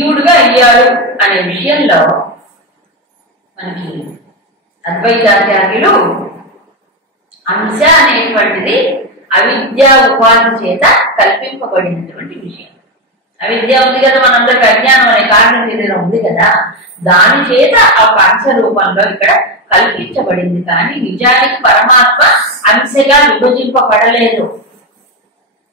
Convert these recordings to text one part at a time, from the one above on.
జీవుడుగా అయ్యాడు అనే విషయంలో మనకి అద్వైతాచార్యులు అంశ అనేటువంటిది అవిద్యా ఉపాధి చేత కల్పింపబడినటువంటి విషయం. అవిద్య ఉంది కదా, మనందరికి అజ్ఞానం అనే కారణం ఏదైనా ఉంది కదా, దాని చేత ఆ అంశ రూపంలో ఇక్కడ కల్పించబడింది. కానీ నిజానికి పరమాత్మ అంశగా విభజింపబడలేదు.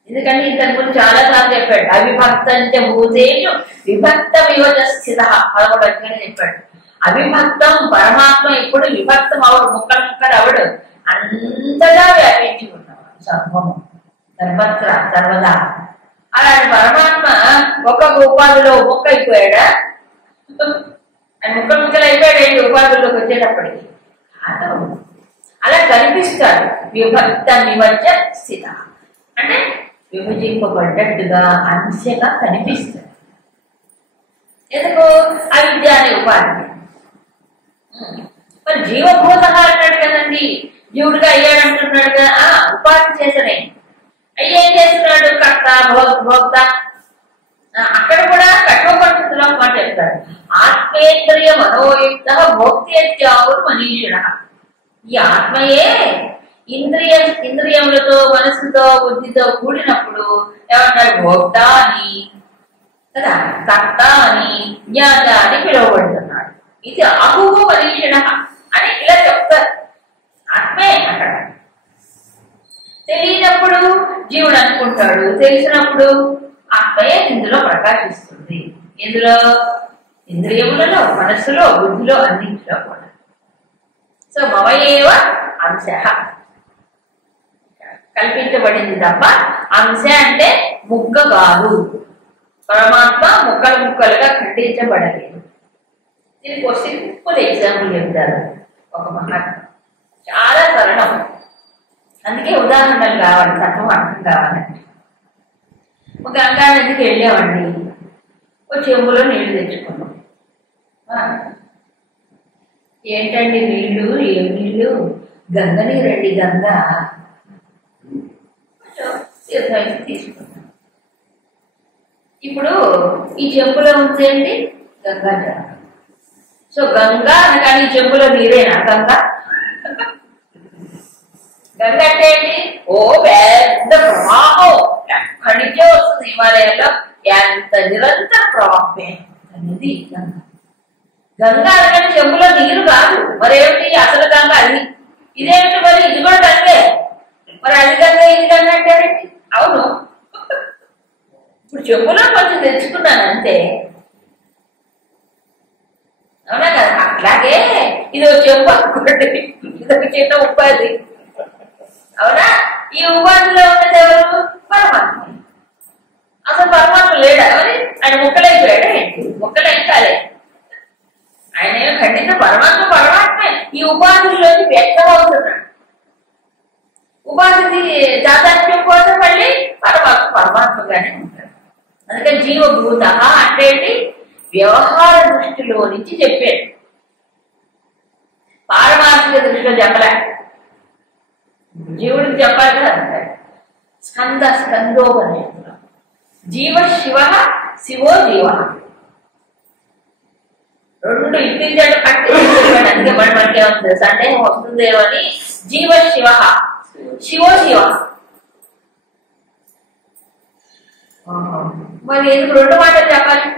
ఎందుకంటే ఇంతకు ముందు చాలా సార్లు చెప్పాడు, అవిభక్తంచ భూతేషు విభక్త వివచ స్థిత 11వ అధ్యాయం చెప్పాడు. అవిభక్తం పరమాత్మ ఇప్పుడు విభక్తం అవడు, ముక్కలు అవడు, అంతగా వ్యాపించి ఉన్నాడు సర్వము సర్వత్ర సర్వదా. అలాంటి పరమాత్మ ఒక ఉపాధిలో ముక్క అయిపోయాడా? ముక్కలు అయిపోయాడు ఏంటి ఉపాధుల్లోకి వచ్చేటప్పటికి? అలా కనిపిస్తాడు. విభక్త వివచ స్థిత అంటే విభజింపబడ్డట్టుగా అంశగా కనిపిస్తాడు. ఎందుకు? అవిద్య అనే ఉపాధి. మరి జీవభూత అన్నాడు కదండి, జీవుడిగా అయ్యాడంటున్నాడు కదా, ఉపాధి చేతనే అయ్యేం చేస్తున్నాడు? కర్త భోక్త. అక్కడ కూడా కఠోపనిషత్తులో మాట చెప్తాడు, ఆత్మేంద్రియ మనోయుక్త భోక్తేత్యాహుర్ మనీషుడ. ఈ ఆత్మయే ఇంద్రియములతో మనస్సుతో బుద్ధితో కూడినప్పుడు ఏమంటారు? భోక్త అని కదా, కర్త అని, జ్ఞాత అని పిలువబడుతున్నాడు. ఇది ఆహువు మనీషుడ అని ఇలా చెప్తారు. ఆత్మే అక్కడ. తెలియనప్పుడు జీవుడు అనుకుంటాడు, తెలిసినప్పుడు ఆత్మయే ఇందులో ప్రకాశిస్తుంది. ఇందులో ఇంద్రియములలో, మనస్సులో, బుద్ధిలో, అన్నింటిలో కూడా. సో మమయేవ అంశ కల్పించబడింది తప్ప అంశ అంటే ముక్క కాదు. పరమాత్మ ముక్కలుగా ఖండించబడలేదు. దీనికి ఒక సింపుల్ ఎగ్జాంపుల్ చెప్తారు ఒక మహాత్మ. చాలా సరళం, అందుకే ఉదాహరణలు కావాలి, తత్వం అర్థం కావాలంటే. ఒక గంగా నదికి వెళ్ళామండి, ఒక చెంబులో నీళ్లు తెచ్చుకున్నాం. ఏంటండి నీళ్లు? ఏం నీళ్లు? గంగ నీరండి, గంగా. తీసుకున్నాం. ఇప్పుడు ఈ చెంబులో ఉంచేయండి గంగా జలం. సో గంగా అనగానే ఈ చెంబులో నీరేనా గంగా? గంగ అంటే ఏంటి? ఓ పెద్ద ప్రవాహం, ఎక్కడి నుంచో వస్తుంది హిమాలయాల్లో, ఎంత నిరంతర ప్రవాహమే అనేది గంగ. గంగా అనగానే చెంబులో నీరు కాదు, మరేమిటి అసలు గంగ అది. ఇదేమిటి మరి? ఇది కూడా గంగే. మరి అది గంగ ఇది గంగ అంటే అవును, ఇప్పుడు చెంబులో కొంచెం తెచ్చుకున్నాను అంతే, అవునా కదా? అట్లాగే ఇది ఒక చెంబు అనుకోండి, ఇదొక చిన్న ఉపాధి, అవునా? ఈ ఉపాధిలో ఉన్నది ఎవరు? పరమాత్మ. అసలు పరమాత్మ లేడా మరి? ఆయన ముక్కలైపోయాడా ఏంటి? ముక్కలైంచాలే. ఆయన ఏమో ఖండిత పరమాత్మ పరమాత్మే ఈ ఉపాధిలోకి వ్యక్తం అవుతున్నాడు. ఉపాధి జాతాత్మ్యం కోసం మళ్ళీ పరమాత్మగానే ఉంటాడు. అందుకని జీవభూత అంటే ఏంటి? వ్యవహార దృష్టిలో నుంచి చెప్పాడు, పారమార్థిక దృష్టిలో చెప్పలే. జీవుడికి చెప్పాలి కదా అంటాడు. స్కందోపనిషత్తులో జీవ శివ శివో జీవ రెండు ఇంటించాడు అంటే అందుకే మనకి ఏమవుతుంది సందేహం వస్తుందేమో అని జీవ శివ శివో శివ. మరి ఎందుకు రెండు మాటలు చెప్పాలి?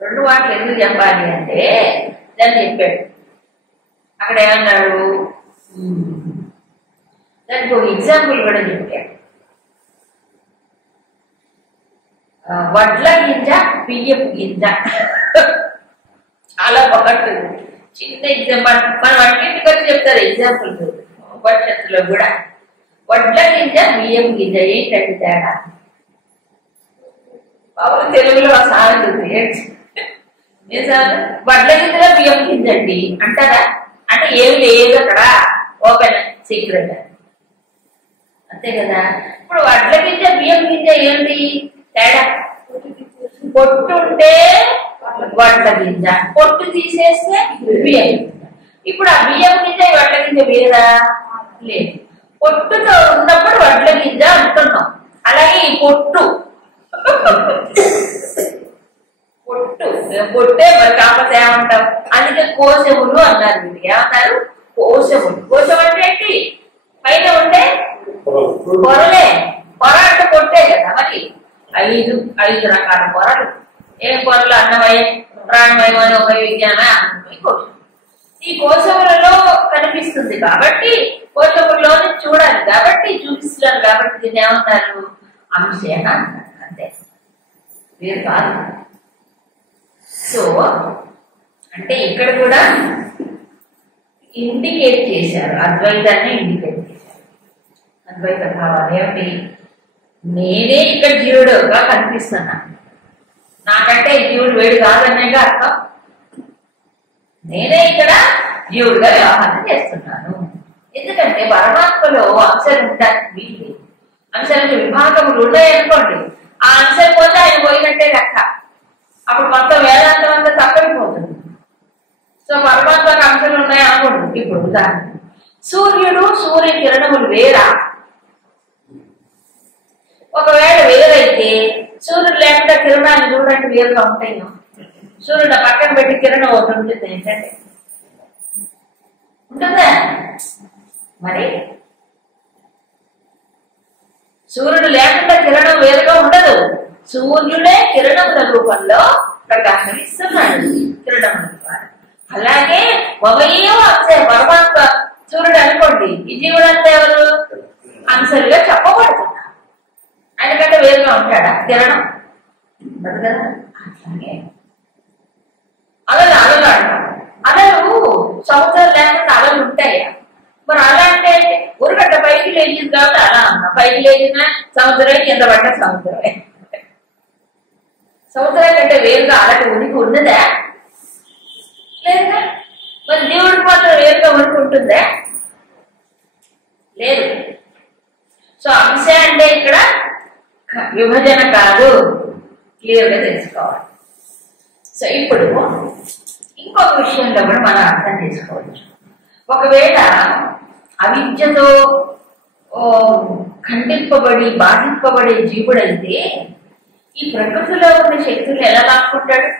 రెండు మాటలు ఎందుకు చెప్పాలి అంటే దాన్ని చెప్పాడు. అక్కడ ఏమన్నాడు? దానికి ఒక ఎగ్జాంపుల్ కూడా చెప్పాడు. వడ్ల గింజ బియ్యపు గింజ చాలా బాగుంటుంది. చిన్న ఎగ్జాంపుల్ మనం అన్నింటికి వచ్చి చెప్తారు ఎగ్జాంపుల్ ఉపనిషత్తులో కూడా. వడ్ల గింజ బియ్యపు గింజ ఏంటంటే తేడా? బాబు తెలుగులో సాగుతుంది ఏంటి సార్? వడ్ల గింజలో బియ్యపు గింజ అండి అంటారా? అంటే ఏమి లేదు అక్కడ, ఓపెన్ సీక్రెట్ అంతే కదా. ఇప్పుడు వడ్ల గింజ బియ్యం గింజ ఏంటి తేడా? పొట్టు ఉంటే వడ్ల గింజ, పొట్టు తీసేస్తే బియ్యం గింజ. ఇప్పుడు ఆ బియ్యం గింజ వడ్ల గింజ వేరా? లేదు. పొట్టుతో ఉన్నప్పుడు వడ్ల గింజ అంటున్నాం. అలాగే ఈ పొట్టు పొట్టే మరి కాకపోతే ఏమంటాం. అందుకే కోశములు అన్నారు. వీళ్ళు ఏమన్నారు? కోశములు. కోశం అంటే ఏంటి? పైన ఉండే పొరలే. పొర అంటే పొట్టే కదా. మరి ఐదు రకాల పొరలు. ఏం పొరలు? అన్నమయం, ప్రాణమయం, మనోమయం, విజ్ఞానమయం, ఆనందమయం, కోశం. ఈ కోశములలో కనిపిస్తుంది కాబట్టి, కోశముల్లోనే చూడాలి కాబట్టి, చూపిస్తున్నారు కాబట్టి దీన్ని ఏమన్నారు? అంశేన అన్నారు. అంతే, వేరు కాదు. సో అంటే ఇక్కడ కూడా ఇండికేట్ చేశారు, అద్వైతాన్ని ఇండికేట్ చేశారు. అద్వైత భావాలు ఏమిటి? నేనే ఇక్కడ జీవుడుగా కనిపిస్తున్నాను, నాకంటే జీవుడు వేడు కాదనేగా అర్థం. నేనే ఇక్కడ జీవుడుగా వ్యవహారం చేస్తున్నాను. ఎందుకంటే పరమాత్మలో అంశాలు ఉండడానికి వీలు. అంశాలకు విభాగములు ఉన్నాయనుకోండి, ఆ అంశం పోతే ఆయన పోయినట్టే లెక్క. అప్పుడు మొత్తం వేదాంతం అంతా తప్పైపోతుంది. సో పరమాత్మకు అంశాలు ఉన్నాయి అనుకోండి. ఇప్పుడు ఉదాహరణ, సూర్యుడు సూర్య కిరణములు వేరా? ఒకవేళ వేరైతే సూర్యుడు లేకుండా కిరణాలు చూడండి వేరుగా ఉంటాయి. సూర్యుడు పక్కన పెట్టి కిరణం ఒకటి ఉంటుంది ఏంటంటే ఉంటుందా? మరి సూర్యుడు లేకుండా కిరణం వేరుగా ఉండదు. సూర్యుడే కిరణముల రూపంలో ప్రకాశం ఇస్తున్నాడు కిరణముల ద్వారా. అలాగే మమయేవ అంశే పరమాత్మ సూర్యుడు అనుకోండి, ఈ జీవుడంతా ఎవరు? అంశాలుగా చెప్పబడుతున్నారు. ఆయనకంటే వేరుగా ఉంటాడా కిరణం? కదా. అట్లాగే అలలు అంటారు. అలలు సముద్రం లేకుండా అలలు ఉంటాయా? మరి అలా అంటే ఉరగడ్డ పైకి లేచింది కాబట్టి అలా అన్నా. పైకి లేచిన సముద్రమే, కింద పడ్డ సముద్రమే. సముద్రం కంటే వేరుగా అలకి ఉనికి ఉన్నదా? లేదా? మరి దేవుడికి మాత్రం వేరుగా ఉనికి ఉంటుందా? లేదు. సో అంశ అంటే ఇక్కడ విభజన కాదు, క్లియర్గా తెలుసుకోవాలి. సో ఇప్పుడు ఇంకొక విషయంలో కూడా మనం అర్థం చేసుకోవచ్చు. ఒకవేళ అవిద్యతో ఖండింపబడి బాధింపబడే జీవుడైతే ఈ ప్రకృతిలో ఉన్న శక్తులు ఎలా లాక్కుంటాడు?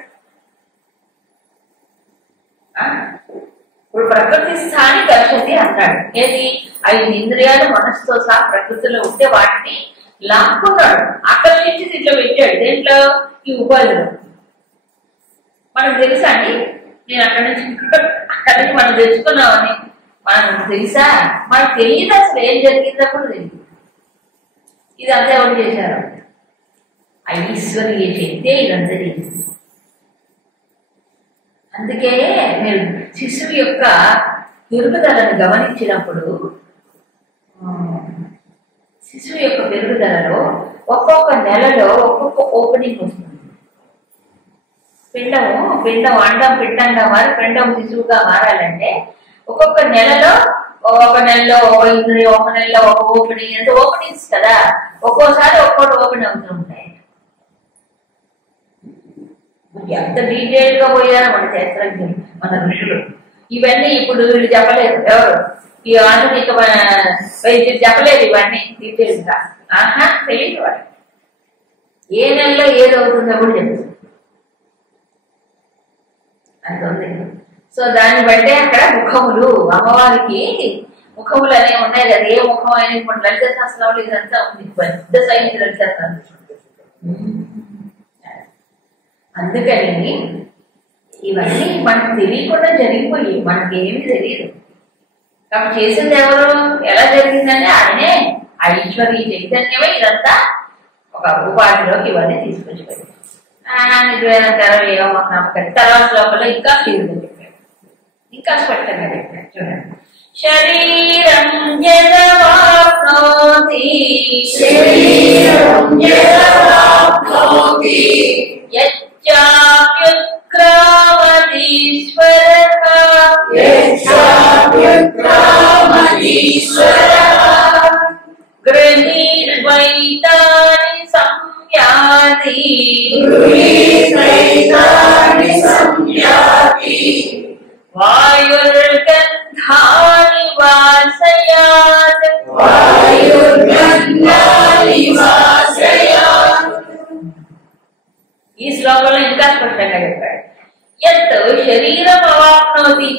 ఇప్పుడు ప్రకృతి స్థాని కర్షతి అంటాడు. ఏది? 5 ఇంద్రియాలు మనసుతో సహా ప్రకృతిలో ఉంటే వాటిని లాక్కున్నాడు, ఆకర్షించి దీంట్లో పెట్టాడు. దేంట్లో? ఈ ఉపాధిలో. మనకు తెలుసా అండి? నేను అక్కడి నుంచి మనం తెలుసుకున్నామని మనకు తెలుసా? మనకు తెలియదు. అసలు ఏం జరిగిందప్పుడు తెలియదు. ఇదంతా ఎవరు చేశారు? ఐశ్వర్య శక్తే ఇదంతా చేసింది. అందుకే మీరు శిశువు యొక్క పెరుగుదలను గమనించినప్పుడు శిశువు యొక్క పెరుగుదలలో ఒక్కొక్క నెలలో ఒక్కొక్క ఓపెనింగ్ వస్తుంది. పిండం అండం పిండంగా మారి పిండం శిశువుగా మారాలంటే ఒక్కొక్క నెలలో ఒక నెలలో ఒక ఇంద్రియం, ఒక నెలలో ఒక ఓపెనింగ్, అంటే ఓపెనింగ్స్ కదా. ఒక్కోసారి ఒక్కోటి ఓపెన్ అవుతూ ఉంటాయి. ఎంత డీటెయిల్ గా పోయారో మన శాస్త్రజ్ఞులు, మన ఋషులు. ఇవన్నీ ఇప్పుడు వీళ్ళు చెప్పలేదు. ఎవరు? ఈ ఆధునిక వైద్యులు చెప్పలేదు ఇవన్నీ డీటెయిల్స్ గా. తెలియదు వాళ్ళు. ఏ నెలలో ఏది అవుతుందో కూడా చెప్తుంది. అంటుంది. సో దాన్ని బట్టే అక్కడ ముఖములు, అమ్మవారికి ముఖములు అనేవి ఉన్నాయి కదా. ఏ ముఖం అనేది ఇప్పుడు లలిత శాస్త్రంలో ఇదంతా ఉంది. పెద్ద సైన్స్ లలిత శాస్త్రం. అందుకని ఇవన్నీ మనకు తెలియకుండా జరిగిపోయి మనకి ఏమి తెలియదు. కాబట్టి చేసింది ఎవరు? ఎలా జరిగిందని ఆయనే ఐశ్వర్య చైతన్యమే ఇదంతా ఒక ఉపాధిలోకి ఇవన్నీ తీసుకొచ్చి పెట్టారు. నిజమేనంటారో ఏమో మాకు నమ్మకం. తర్వాత లోపల ఇంకా క్లియర్గా చెప్పాడు, ఇంకా స్పష్టంగా చెప్పాడు. చూడండి. శరీరం యదవాప్నోతి యచ్చాప్యుక్రామతీశ్వరః గృహీర్వైతాని సంయాతి వాయుర్గంధాని వాసయాత్ ఈ శ్లోకంలో ఇంకా స్పష్టంగా చెప్పాడు. యత్ శరీరం అవాప్నోతి,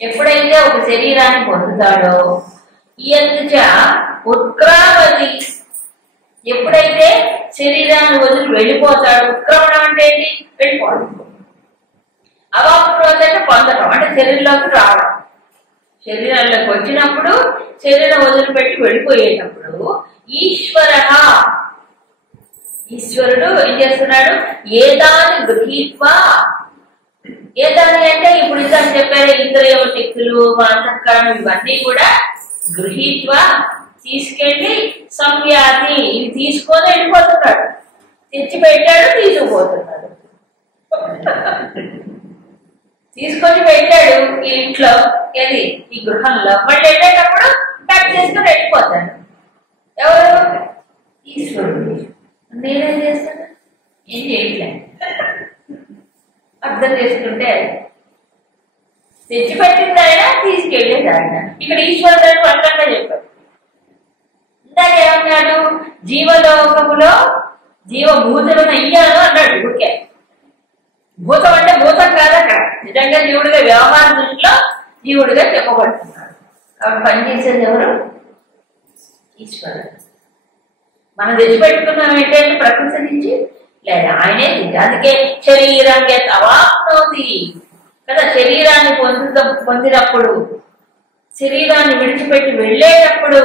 ఎప్పుడైతే ఒక శరీరాన్ని పొందుతాడో, యత్ చ ఉత్క్రామతి, ఎప్పుడైతే శరీరాన్ని వదిలి వెళ్ళిపోతాడు. ఉత్క్రమణం అంటే ఏంటి? వెళ్ళిపోవడం. అవాప్నోతి అంటే పొందడం, అంటే శరీరంలోకి రావడం. శరీరంలోకి వచ్చినప్పుడు, శరీరం వదిలిపెట్టి వెళ్ళిపోయేటప్పుడు ఈశ్వరుడు ఏం చేస్తున్నాడు? ఏదాన్ని గృహీత్వా, ఏదాన్ని అంటే ఇప్పుడు ఇందాక చెప్పారు ఇంద్రియ శక్తులు, అంతఃకరణం, ఇవన్నీ కూడా గృహీత్వా తీసుకెళ్ళి సంయాతి, ఇవి తీసుకొని వెళ్ళిపోతున్నాడు. తెచ్చి పెట్టాడు, తీసుకుపోతున్నాడు. తీసుకొని పెట్టాడు ఈ ఇంట్లో, ఏది ఈ గృహంలో. మళ్ళీ వెళ్ళేటప్పుడు ప్యాక్ చేసుకొని వెళ్ళిపోతాడు. ఎవరు? ఈశ్వరుడు. నేనేం చేస్తాను? ఏం చేయట్లే. అర్థం చేసుకుంటే తెచ్చిపెట్టింది ఆయన, తీసుకెళ్ళేది ఆయన. ఇక్కడ ఈశ్వరుడు పక్కనే చెప్పాడు. ఇందాక ఏమన్నాడు? జీవలోకములో జీవభూతులను అయ్యాను అన్నాడు. ఊరికే భూతం అంటే భూతం కాదు, అక్కడ నిజంగా జీవుడిగా, వ్యవహార దృష్టిలో జీవుడిగా చెప్పబడుతున్నాడు. కాబట్టి పనిచేసేది ఎవరు? ఈశ్వరుడు. మనం తెచ్చిపెట్టుకున్నాం ఏంటంటే ప్రకృతి నుంచి, లేదా ఆయనే. అందుకే శరీరాన్ని అవాప్నోతి కదా, శరీరాన్ని పొందినప్పుడు, శరీరాన్ని విడిచిపెట్టి వెళ్ళేటప్పుడు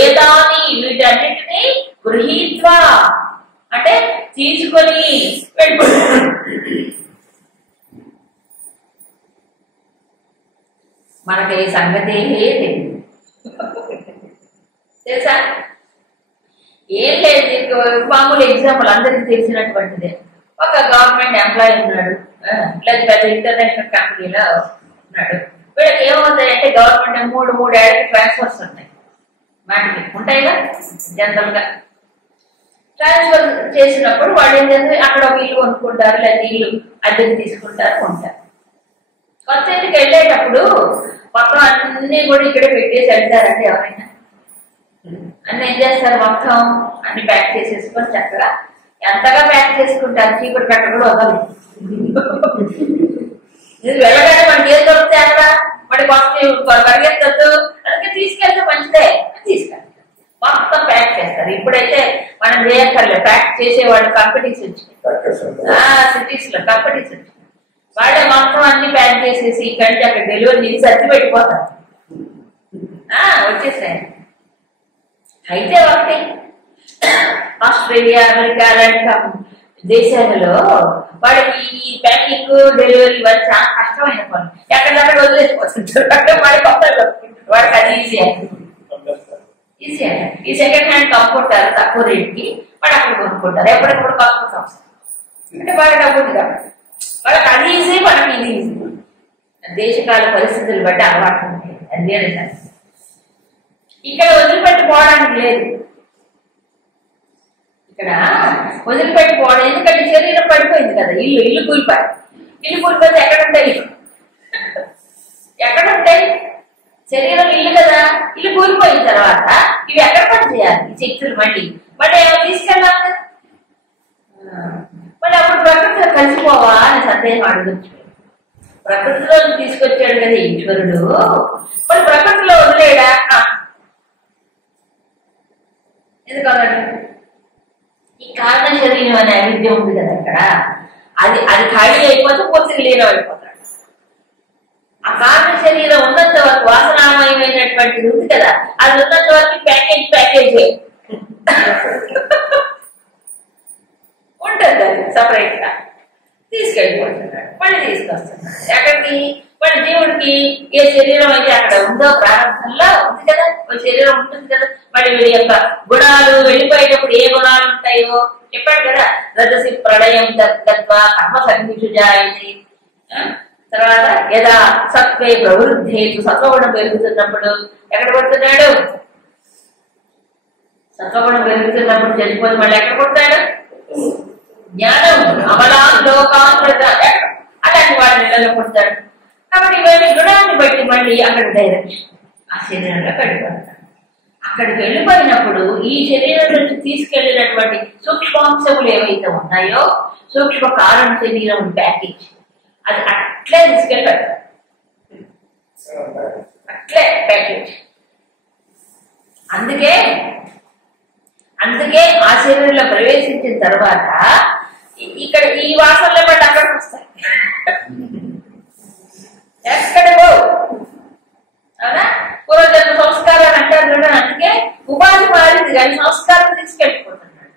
ఏదాని, వీటన్నిటినీ గృహీత్వా అంటే తీసుకొని వెళ్ళిపోతాడు. మనకి ఈ సంగతి తెలియదు, తెలుసా? ఏం లేదు. మామూలు ఎగ్జాంపుల్ అందరికి తెలిసినటువంటిదే. ఒక గవర్నమెంట్ ఎంప్లాయీ ఉన్నాడు, లేదా పెద్ద ఇంటర్నేషనల్ కంపెనీలో ఉన్నాడు. వీళ్ళకి ఏమవుతాయంటే గవర్నమెంట్ మూడు ఏళ్ళకి ట్రాన్స్ఫర్స్ ఉంటాయి. వాటికి ఉంటాయిగా జనరల్ గా. ట్రాన్స్ఫర్ చేసినప్పుడు వాళ్ళు ఏం చేస్తారు? అక్కడ ఒక ఇల్లు కొనుక్కుంటారు, లేదా ఇల్లు అద్దెకి తీసుకుంటారు, ఉంటారు. కొత్త ఇంటికి వెళ్ళేటప్పుడు మొత్తం అన్ని కూడా ఇక్కడే పెట్టేసి వెళ్తారండి ఎవరైనా. అన్ని ఏం చేస్తారు? మొత్తం అన్ని ప్యాక్ చేసేసుకొని చక్కగా ఎంతగా ప్యాక్ చేసుకుంటారు, చీపురు కట్ట కూడా వదలదు. వెళ్ళగానే మనకి ఏం దొరుకుతాయి అక్కడ, మరి కొత్త పరిగెత్తద్దు, అందుకే తీసుకెళ్తే మంచిదే తీసుకెళ్తారు. మొత్తం ప్యాక్ చేస్తారు. ఇప్పుడైతే మనం చేయక్కర్లేదు, ప్యాక్ చేసేవాళ్ళు కంపెనీస్ వచ్చినాయి, సిటీస్ లో కంపెనీస్ వచ్చినాయి. వాళ్ళే మొత్తం అన్ని ప్యాక్ చేసేసి ఇక్కడి నుంచి అక్కడ డెలివరీ చేసి సర్ది పెట్టిపోతారు. వచ్చేసాయి. అయితే ఒకటి ఆస్ట్రేలియా, అమెరికా అలాంటి దేశాలలో వాళ్ళకి ఈ ప్యాకింగ్, డెలివరీ ఇవన్నీ చాలా కష్టమైన పనులు. ఎక్కడెక్కడ వదిలేసిపోతుంటారు, అక్కడ వాడి కొత్తగా వాడికి అది ఈజీ ఈజీ అంటే ఈ సెకండ్ హ్యాండ్ కమ్ముకుంటారు తక్కువ రేట్కి, వాడు అక్కడ కొనుక్కుంటారు. ఎప్పుడెప్పుడు కమ్ముకుంటా వస్తారు అంటే వాడి డబ్బులు కాబట్టి వాళ్ళకి అది ఈజీ, మనకి ఇది ఈజీ. దేశకాల పరిస్థితులు బట్టి అలవాటు ఉంటాయి. అది వేరే సార్. ఇక్కడ వదిలిపెట్టుకోవడానికి లేదు. ఇక్కడ వదిలిపెట్టుకోవడం ఎందుకంటే శరీరం పడిపోయింది కదా, ఇల్లు కూలిపోయి. ఇల్లు కూలిపోతే ఎక్కడుంటాయి? ఎక్కడుంటాయి? శరీరం ఇల్లు కదా, ఇల్లు కూలిపోయిన తర్వాత ఇవి ఎక్కడ పని చేయాలి? ఈ శక్తులు మళ్ళీ ఏమో తీసుకెళ్ళాలి కదా. మళ్ళీ అప్పుడు ప్రకృతిలో కలిసిపోవా అని సందేహం అడుగుచ్చు. ప్రకృతిలో తీసుకొచ్చాడు కదా ఈశ్వరుడు, మరి ప్రకృతిలో వదిలేడా? ఎందుకన్నాడు? ఈ కారణ శరీరం అనే అవిద్య ఉంది కదా అక్కడ, అది ఖాళీ అయిపోతే పూర్తిగా లీనం అయిపోతాడు. ఆ కారణ శరీరం ఉన్నంత వరకు వాసనామయమైనటువంటిది ఉంది కదా, అది ఉన్నంత వరకు ప్యాకేజ్ ఉంటుంది. అది సపరేట్ గా తీసుకెళ్ళిపోతున్నాడు, మళ్ళీ తీసుకొస్తున్నాడు. ఎక్కడికి? మన జీవుడికి ఏ శరీరం అయితే అక్కడ ఉందో ప్రారంభంలో ఉంది కదా, ఒక శరీరం ఉంటుంది కదా. మరి వీడి యొక్క గుణాలు వెళ్ళిపోయేటప్పుడు ఏ గుణాలు ఉంటాయో చెప్పాడు కదా. రజసి ప్రళయం తత్వ కర్మ సంధిషుజాయి. తర్వాత యదా సత్వే ప్రవృద్ధేతు, సత్వగుణం పెరుగుతున్నప్పుడు ఎక్కడ పడుతున్నాడు? సత్వగుణం పెరుగుతున్నప్పుడు చనిపోతే మళ్ళీ ఎక్కడ పడతాడు? జ్ఞానం అమలాం లోకాం అలాంటి వాడి నెలలో పడతాడు. కాబట్టి ఇవన్నీ గుణాన్ని బట్టి మళ్ళీ అక్కడ డైరెక్షన్ ఆ శరీరంలో వెళ్ళిపోతాడు. అక్కడికి వెళ్ళిపోయినప్పుడు ఈ శరీరం నుంచి తీసుకెళ్లినటువంటి సూక్ష్మాంశములు ఏవైతే ఉన్నాయో, సూక్ష్మ కారణ శరీరం ప్యాకేజ్ అది అట్లే తీసుకెళ్ళి పెడతారు. అట్లే ప్యాకేజ్. అందుకే ఆ శరీరంలో ప్రవేశించిన తర్వాత ఇక్కడ ఈ వాసనలే బట్టి అక్కడికి వస్తాయి. ఎక్కడికో అవునా? పూర్వజన్మ సంస్కారాలు అంటారు చూడండి. అందుకే ఉపాధి మారింది కానీ సంస్కారం తీసుకెళ్ళిపోతున్నాడు.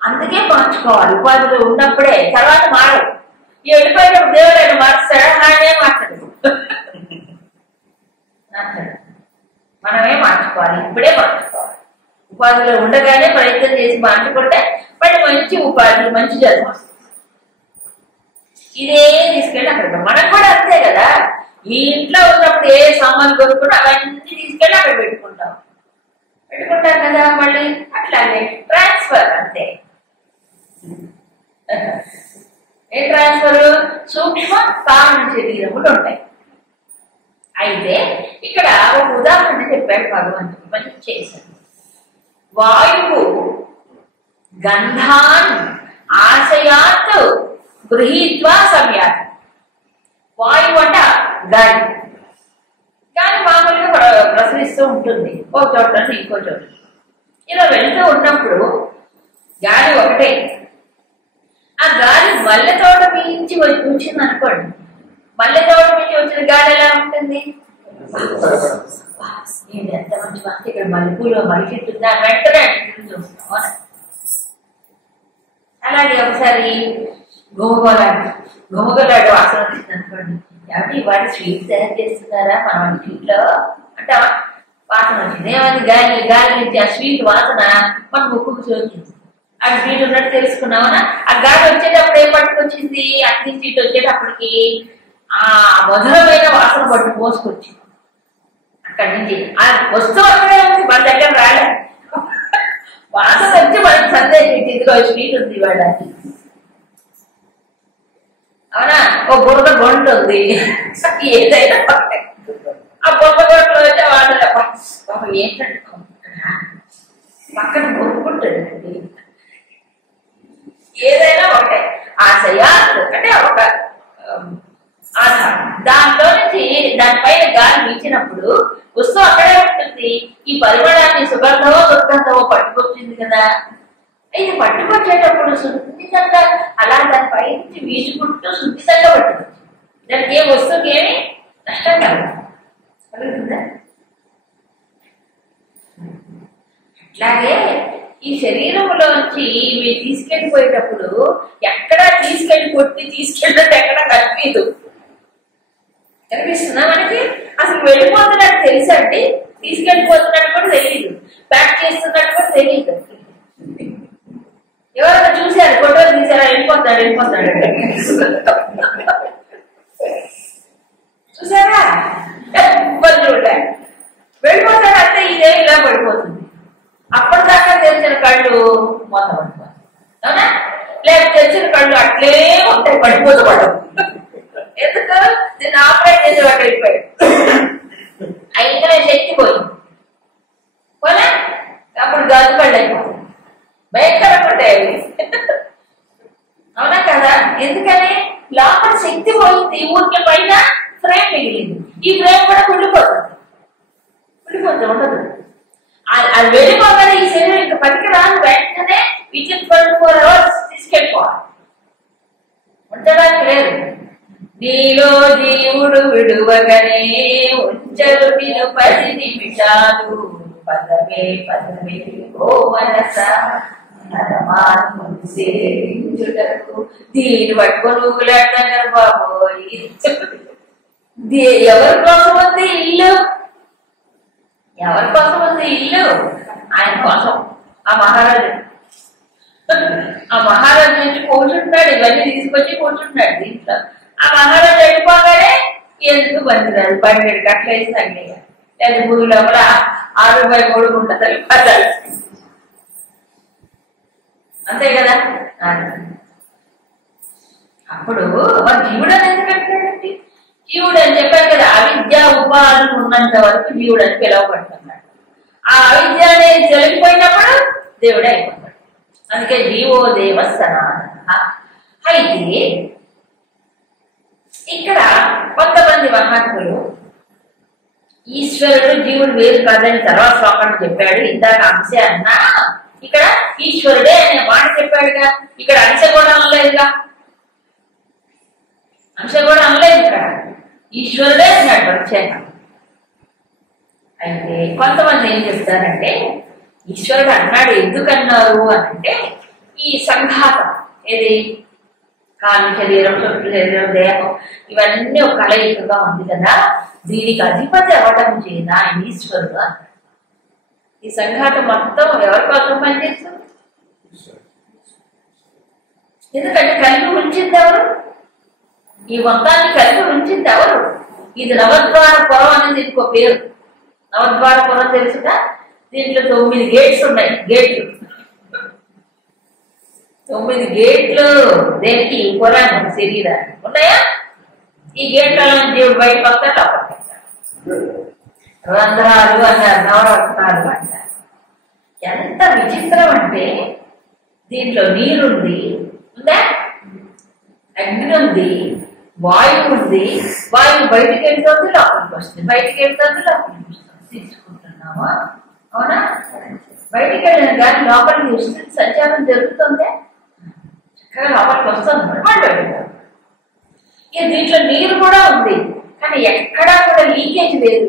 అందుకే మార్చుకోవాలి. ఉపాధిలో ఉన్నప్పుడే, తర్వాత మారవు. ఈ వెళ్ళిపోయినప్పుడు దేవుడు ఆయన మార్చాడు, ఆయనే మార్చడు. మనమే మార్చుకోవాలి, ఇప్పుడే మార్చుకోవాలి. ఉపాధిలో ఉండగానే ప్రయత్నం చేసి మార్చుకుంటే మళ్ళీ మంచి ఉపాధి, మంచి జన్మ వస్తుంది. ఇదే తీసుకెళ్ళి అక్కడ మనకు కూడా అంతే కదా. ఈ ఇంట్లో ఉన్నప్పుడు ఏ సామాన్లు కొనుక్కున్నా అవన్నీ తీసుకెళ్ళి అక్కడ పెట్టుకుంటాం కదా. మళ్ళీ అట్లాగే ట్రాన్స్ఫర్ అంతే. ఏ ట్రాన్స్ఫర్? సూక్ష్మ కారణ శరీరములు ఉంటాయి. అయితే ఇక్కడ ఒక ఉదాహరణ చెప్పాడు భగవంతుడు, మంచి చేశాడు. వాయువు గంధాన్ ఆశయాత్ గృహీత్వా సంయాత్. వాయువు అంటే గాలి. గాలి మామూలుగా ప్రసరిస్తూ ఉంటుంది, ఓ చోట నుంచి ఇంకో చోట. ఇలా వెళ్తూ ఉన్నప్పుడు గాలి ఒకటే. ఆ గాలి మల్లె తోట మించి వచ్చింది అనుకోండి. మల్లె తోట మించి వచ్చిన గాలి ఎలా ఉంటుంది? నేను ఎంత మంచి వాకి ఇక్కడ మల్లెపూలు మల్లి చెట్టుందా వెంటనే చూస్తాం. అలాగే ఒకసారి గుమగలాడు వాసన వచ్చింది అనుకోండి. కాబట్టి వాడు స్వీట్ తయారు చేస్తున్నారా మన ఇంట్లో అంటావా? వాసన వచ్చింది. ఏమని? గాలి నుంచి ఆ స్వీట్ వాసన మన ముక్కుకు సోకింది. ఆ స్వీట్ ఉన్నట్టు తెలుసుకున్నామన్నా. ఆ గాలి వచ్చేటప్పుడు ఏం పట్టుకొచ్చింది? అగ్ని స్వీట్ వచ్చేటప్పటికి ఆ మధురమైన వాసన పట్టు మోసుకొచ్చింది. అక్కడి నుంచి ఆ వస్తువు అక్కడే ఉంది, మన దగ్గర రాలే. వాసన వచ్చి మనకి సందేశం ఇదిగో స్వీట్ ఉంది వాడని. అవునా? ఓ బురద గొంటు ఉంది, ఏదైనా ఆ బురద గొంటలో వచ్చే వాడు పాపం ఏంటంటే పక్కన కొనుక్కుంటుంది. ఏదైనా ఒకటే ఆశయా అంటే ఒక ఆధారం. దాంట్లో నుంచి దానిపైన గాలి వీచినప్పుడు వస్తువు అక్కడే ఉంటుంది. ఈ పరిమళాన్ని సుగంధమో దుర్గంధమో పట్టుకొచ్చింది కదా. ఇది పట్టుకొచ్చేటప్పుడు సున్నితంగా అలా దానిపై నుంచి వీచుకుంటూ సున్నితంగా పట్టుకొచ్చింది. దానికి ఏ వస్తువుకి ఏమి నష్టం కలుగుతుందా? అట్లాగే ఈ శరీరంలోంచి ఇవి తీసుకెళ్ళిపోయేటప్పుడు ఎక్కడా తీసుకెళ్ళినట్టు ఎక్కడా కనిపిస్తుందా మనకి? అసలు వెళ్ళిపోతున్నట్టు తెలుసండి, తీసుకెళ్ళిపోతున్నట్టు కూడా తెలియదు, ప్యాక్ చేస్తున్నట్టు కూడా తెలియదు. ఎవరైనా చూసారు, ఫోటోలు తీసారా? వెళ్ళిపోతాడు చూసారా? ఇబ్బందులు ఉంటాయి. వెళ్ళిపోతాడు అంటే ఇదే ఇలా పడిపోతుంది. అప్పటిదాకా తెరిచిన కళ్ళు మొత్తం పడిపోతాయి. అవునా? లేక తెరిచిన కళ్ళు అట్లే ఉంటాయి, పడిపోతాడు. ఎందుకు? దీన్ని ఆపరేట్ చేసి వాడు వెళ్ళిపోయాడు. అయితేనే శక్తి పోయింది పోలే. అప్పుడు గజు కళ్ళు అయిపోతుంది, భయంకరంగా ఉంటాయి. అవునా కదా? ఎందుకని? లోపల శక్తి పోయింది, ఊరికే పైన ఫ్రేమ్ మిగిలింది. ఈ ఫ్రేమ్ కూడా కుళ్ళిపోతుంది ఉండదు. అది వెళ్ళిపోగానే ఈ శరీరం ఇంకా పనికి రాదు. వెంటనే విచిన్ 24 hours తీసుకెళ్ళిపోవాలి, ఉంచడానికి లేదు. నీలో జీవుడు విడువగనే ఉంచరు నిన్ను 10 నిమిషాలు. పదమే ఓ మనస సేవించుటకు. దీన్ని పట్టుకొని ఊగులాడతాను బాబోయ్. ఎవరి కోసం ఉంది ఇల్లు? ఎవరి కోసం ఉంది ఇల్లు? ఆయన కోసం. ఆ మహారాజు నుంచి కూర్చుంటాడు, ఇవన్నీ తీసుకొచ్చి కూర్చుంటాడు దీంట్లో. ఆ మహారాజు వెళ్ళిపోగానే ఎందుకు పనికిరాదు, 12 గంటలు వేసి తగ్గేయ లేదా భూమి లోపల 6/3 ఉంటుంది పదాలు. అంతే కదా? అప్పుడు మరి జీవుడు అని ఎందుకంటాడండి? జీవుడు అని చెప్పారు కదా, అవిద్య ఉపాధులు ఉన్నంత వరకు జీవుడు అని పిలువబడుతున్నాడు. ఆ అవిద్య అనేది తొలగిపోయినప్పుడు దేవుడే అయిపోతాడు. అందుకే జీవో దేవ సనాతన. అయితే ఇక్కడ కొంతమంది మహాత్ములు ఈశ్వరుడు జీవుడు వేరు కాదని తర్వాత శ్లోకాన్ని చెప్పాడు. ఇందాక అంశ అన్నా ఇక్కడ ఈశ్వరుడే అనే మాట చెప్పాడుగా. ఇక్కడ అంశ కూడా అనలేదుగా, అంశ కూడా అనలేదు. ఇక్కడ ఈశ్వరుడే అన్నాడు ప్రత్యేకం. అయితే కొంతమంది ఏం చెప్తారంటే ఈశ్వరుడు అన్నాడు ఎందుకన్నారు అని అంటే ఈ సంఘాతం ఏది కాలు శరీరం చుట్టూ శరీరం దేహం ఇవన్నీ ఒక కలయికగా ఉంది కదా, దీనికి అధిపతి అవ్వటం చేత ఈశ్వరుడు అన్నాడు. ఈ సంఘాతం మొత్తం ఎవరి కోసం పనిచేస్తుంది? ఎందుకంటే కలిపి ఉంచింది ఎవరు? ఈ మొత్తాన్ని కలిపి ఉంచింది ఎవరు? ఇది నవద్వార పురం అనేది ఇంకో పేరు. నవద్వార పురం తెలుసుగా, దీంట్లో 9 గేట్స్ ఉన్నాయి. గేట్లు 9 గేట్లు దేనికి? పురాణం శరీరాన్ని ఉన్నాయా? ఈ గేట్లలో దేవుడు బయటకు వస్తాడు, అప్పటికి రంధ్రాలు అన్నారు, నవరత్నాలు అంటారు. ఎంత విచిత్రం అంటే దీంట్లో నీరుంది, ఉందా? అగ్ని ఉంది, వాయువు ఉంది. వాయువు బయటికి వెళ్తుంది, లోపలికి వస్తుంది, బయటికి వెళ్తుంది, లోపలికి వస్తుంది. తీసుకుంటున్నావా? అవునా? బయటికి వెళ్ళిన కానీ లోపలికి వస్తుంది, సంచారం జరుగుతుంది, చక్కగా లోపలికి వస్తుంది. ఇక దీంట్లో నీరు కూడా ఉంది, కానీ ఎక్కడా కూడా లీకేజ్ లేదు.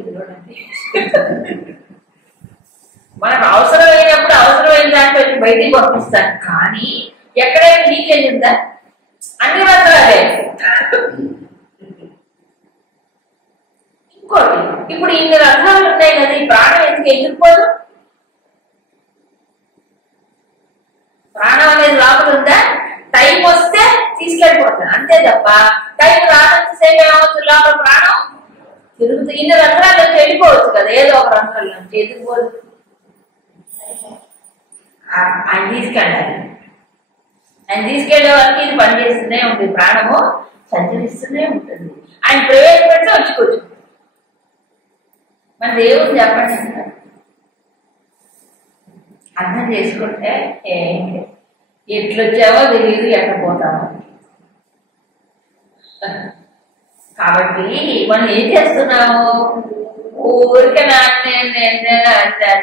మనకు అవసరమైనప్పుడు అవసరమైన దాంట్లో బయటికి పంపిస్తాను, కానీ ఎక్కడైనా లీకేజ్ ఉందా? అన్ని రంధ్రాలే. ఇంకోటి, ఇప్పుడు ఇన్ని రంధ్రాలు ఉన్నాయి కదా, ఈ ప్రాణం ఎందుకు ఎగిరిపోదు? ప్రాణం అనేది లోపల ఉందా? టైం వస్తే తీసుకెళ్ళిపోతాను అంతే తప్ప టైం రానంత సేపు ఏమవుతుంది? లోపల ప్రాణం తిరుగుతూ ఇన్ని రంధ్రాల నుంచి వెళ్ళిపోవచ్చు కదా, ఏదో ఒక రంధ్రాల నుంచి ఎదిగిపోదు. ఆయన తీసుకెళ్ళాలి, ఆయన తీసుకెళ్లే వరకు ఇది పనిచేస్తూనే ఉంటుంది, ప్రాణము సంచరిస్తూనే ఉంటుంది. ఆయన ప్రవేశపెడితే వచ్చుకోవచ్చు. మన దేవుడు చెప్పండి, అర్థం చేసుకుంటే ఎట్లొచ్చావో తెలియదు, ఎట్లా పోతామో. కాబట్టి మనం ఏం చేస్తున్నాము? ఊరికే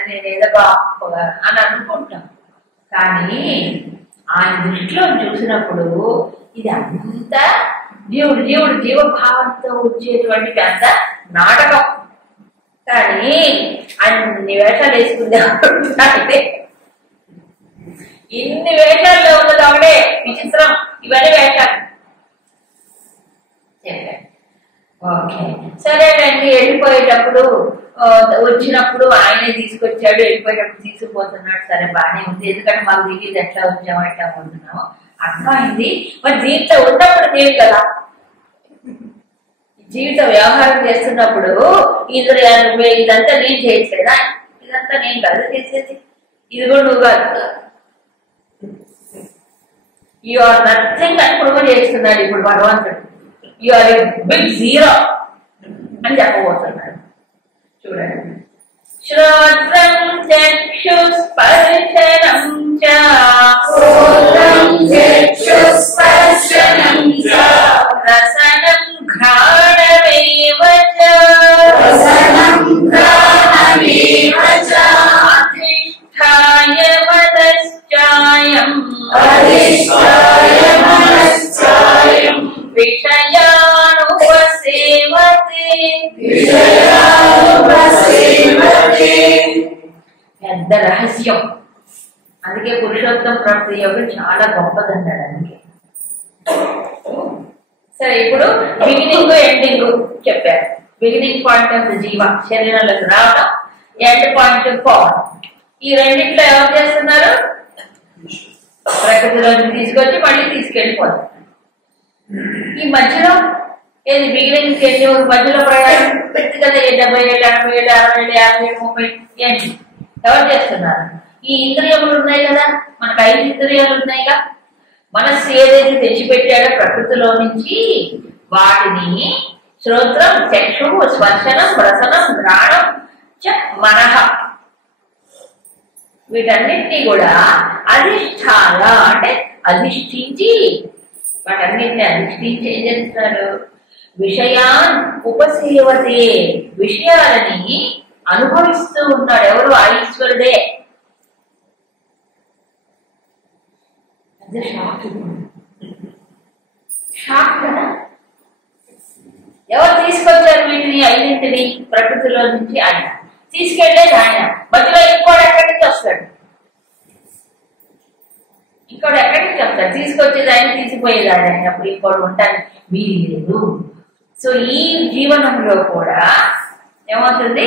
నేనేదో గొప్పగా అని అనుకుంటాం, కానీ ఆయన దృష్టిలో చూసినప్పుడు ఇది అంతా జీవభావంతో వచ్చేటువంటి పెద్ద నాటకం. కానీ అన్ని వేషాలు వేసుకుంటే ఇన్ని వేషాల్లో ఉన్నది ఒకటే విచిత్రం. ఇవన్నీ వేషాలు చెప్పాను. ఓకే, సరేనండి. వెళ్ళిపోయేటప్పుడు వచ్చినప్పుడు ఆయనే తీసుకొచ్చాడు, వెళ్ళిపోయేటప్పుడు తీసుకుపోతున్నాడు, సరే బాగానే ఉంది. ఎందుకంటే మాకు తెలియదు ఎట్లా వచ్చామో ఎట్లా పోతున్నామో, అర్థమైంది. మరి దీంట్లో ఉన్నప్పుడు నేను కదా జీవిత వ్యవహారం చేస్తున్నప్పుడు ఇదంతా నేను చేయట్లేదా? ఇదంతా నేను కదా చేసేది, ఇది కూడా నువ్వు కాదు. యు ఆర్ నథింగ్ అని ప్రూవ్ చేస్తున్నాడు ఇప్పుడు భగవంతుడు. You are a big zero అని చెప్పబోతున్నాడు. చూడండి, శ్రోత్రం చక్షుస్పర్శనం చ రసనం ఘ్రాణమేవ చ అధిష్ఠాయ మనశ్చాయం విషయానుపసేవతే. పెద్ద రహస్యం. అందుకే పురుషోత్తం ప్రాప్తి యోగం చాలా గొప్పదన్నాడు. అందుకే సరే, ఇప్పుడు బిగినింగ్ ఎండింగ్ చెప్పారు. బిగినింగ్ పాయింట్ ఆఫ్ ద జీవ శరీరంలోకి రావడం, ఎండ్ పాయింట్ పోవడం. ఈ రెండింటిలో ఎవరు చేస్తున్నారు? ప్రకృతిలోకి తీసుకొచ్చి మళ్ళీ తీసుకెళ్ళిపోతారు. ఈ మధ్యలో ఏది బిగినింగ్ ఎండింగ్ మధ్యలో ప్రయాణం పెట్టి కదా, 70 ఏళ్ళు 80 ఏళ్ళు 60 ఏళ్ళు 50 ఏళ్ళు 30 ఏంటి ఎవరు చేస్తున్నారు? ఈ ఇంద్రియములు ఉన్నాయి కదా, మనకు 5 ఇంద్రియాలు ఉన్నాయిగా. మనస్సు ఏదైతే తెచ్చిపెట్టాడో ప్రకృతిలో నుంచి వాటిని శ్రోత్రం చక్షువు స్పర్శనం రసనం ఘ్రాణం చ మనః వీటన్నిటినీ కూడా అధిష్టాన అంటే అధిష్ఠించి వాటన్నింటినీ అధిష్ఠించి ఏం చేస్తున్నారు? విషయాన్ ఉపసేవతే, విషయాలని అనుభవిస్తూ ఉన్నాడు. ఎవరు? ఆ ఈశ్వరుడే. షాక్ కదా. ఎవరు తీసుకొచ్చారు వీటిని ఐదింటిని ప్రకృతిలో నుంచి? ఆయన తీసుకెళ్లేది. ఆయన మధ్యలో ఇంకోటి ఎక్కడి నుంచి వస్తాడు? ఇంకోటి ఎక్కడి నుంచి వస్తాడు? తీసుకొచ్చేది ఆయన, తీసిపోయేది ఆయన. అప్పుడు ఇంకోటి ఉంటాను వీలు లేదు. సో ఈ జీవనంలో కూడా ఏమవుతుంది?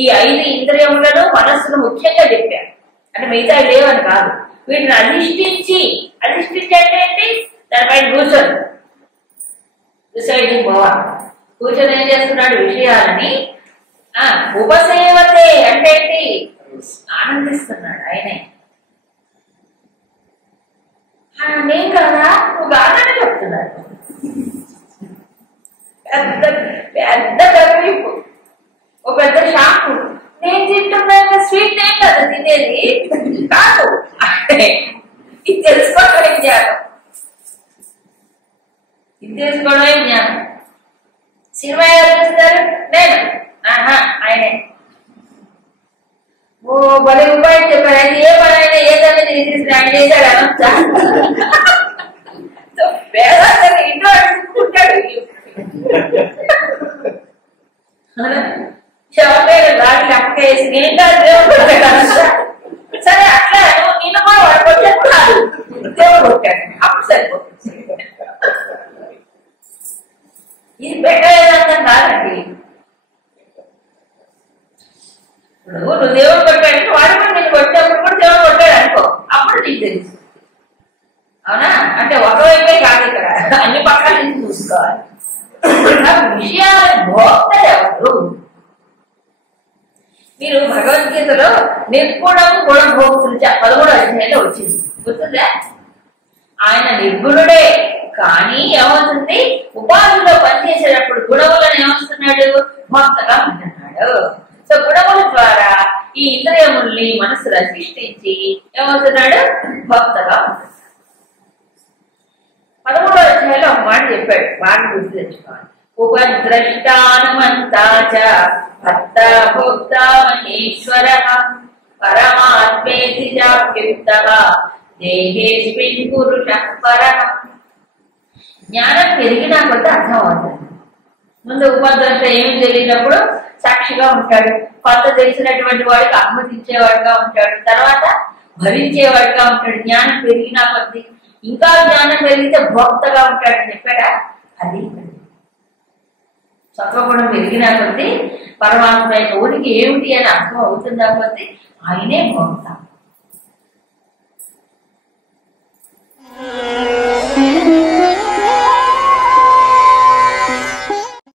ఈ 5 ఇంద్రియములను మనస్సును ముఖ్యంగా చెప్పారు. అంటే మిగతా లేవని కాదు. వీటిని అధిష్ఠించి అంటే ఏంటి? దానిపైన కూర్చొని డిసైడింగ్ పోవాలి. కూర్చొని ఏం చేస్తున్నాడు? విషయాలని ఉపసేవతే అంటే ఏంటి? ఆనందిస్తున్నాడు ఆయనే. నేను కదా నువ్వు కాదని చెప్తున్నాడు. పెద్ద పెద్ద కరివీపు, ఒక పెద్ద షాకు. నేను తింటున్నా స్వీట్ ఏం కదా తినేది కాదు అంటే ఇది తెలుసుకోవడమే జ్ఞానం. ఇది తెలుసుకోవడమే జ్ఞానం. సినిమా ఎవరు చూస్తారు? నేను. ఆయనే. ఓ భలే ఉపాయం చెప్పాడు. ఆయన ఏ పని అయినా ఏదైనా తీసుకుని ఆయన చేశాడు అనొచ్చా? పేదలు ఇంట్లో అడుగుకుంటాడు. చెవలేదు రాజు అక్క వేసి నేను సరే అట్లా నిన్ను కూడా వాడుకోవచ్చు కాదు, దేవుడు కొట్టాడు. అప్పుడు సరిపోతుంది. ఇది పెట్టలేదంతా కాదండి. నువ్వు దేవుడు కొట్టాడు, వాడు కూడా నేను కొట్టినప్పుడు కూడా దేవుడు కొట్టాడు అనుకో, అప్పుడు నీకు తెలుసు. అవునా? అంటే ఒకవైపే కాదు, ఇక్కడ అన్ని పక్కల నుంచి చూసుకోవాలి. విషయాల భోక్త ఎవరు? మీరు భగవద్గీతలో నిర్గుణం గుణభోక్తులు 13వ అధ్యాయంలో వచ్చింది, గుర్తుందా? ఆయన నిర్గుణుడే, కానీ ఏమవుతుంది? ఉపాధిలో పనిచేసేటప్పుడు గుణములను ఏమవుతున్నాడు? భోక్తగా ఉంటున్నాడు. సో గుణముల ద్వారా ఈ ఇంద్రియముల్ని మనసులో సృష్టించి ఏమవుతున్నాడు? భోక్తగా ఉంటున్నాడు. 13వ అధ్యాయంలో ఒక మాట చెప్పాడు, బాగా గుర్తు తెచ్చుకోవాలి. ఉపద్రష్టానుమంతా చ భర్త భోక్త మహేశ్వరః పరమాత్మేతి చాప్యుక్తః దేహేస్మిన్ పురుషః పరః. జ్ఞానం పెరిగినా కొద్ది అర్థం అవుతుంది. ముందు ఉపద్రష్ట ఏమి తెలియనప్పుడు సాక్షిగా ఉంటాడు, కొత్త తెలిసినటువంటి వాడికి అనుమతించేవాడుగా ఉంటాడు, తర్వాత భరించేవాడుగా ఉంటాడు. జ్ఞానం పెరిగినా కొద్ది ఇంకా జ్ఞానం పెరిగితే భోక్తగా ఉంటాడని చెప్పాడా? అది సత్వగుణం పెరిగినా కొద్ది పరమాత్మ యొక్క ఉనికి ఏమిటి అని అర్థం అవుతుందా కొద్ది ఆయనే భోక్త.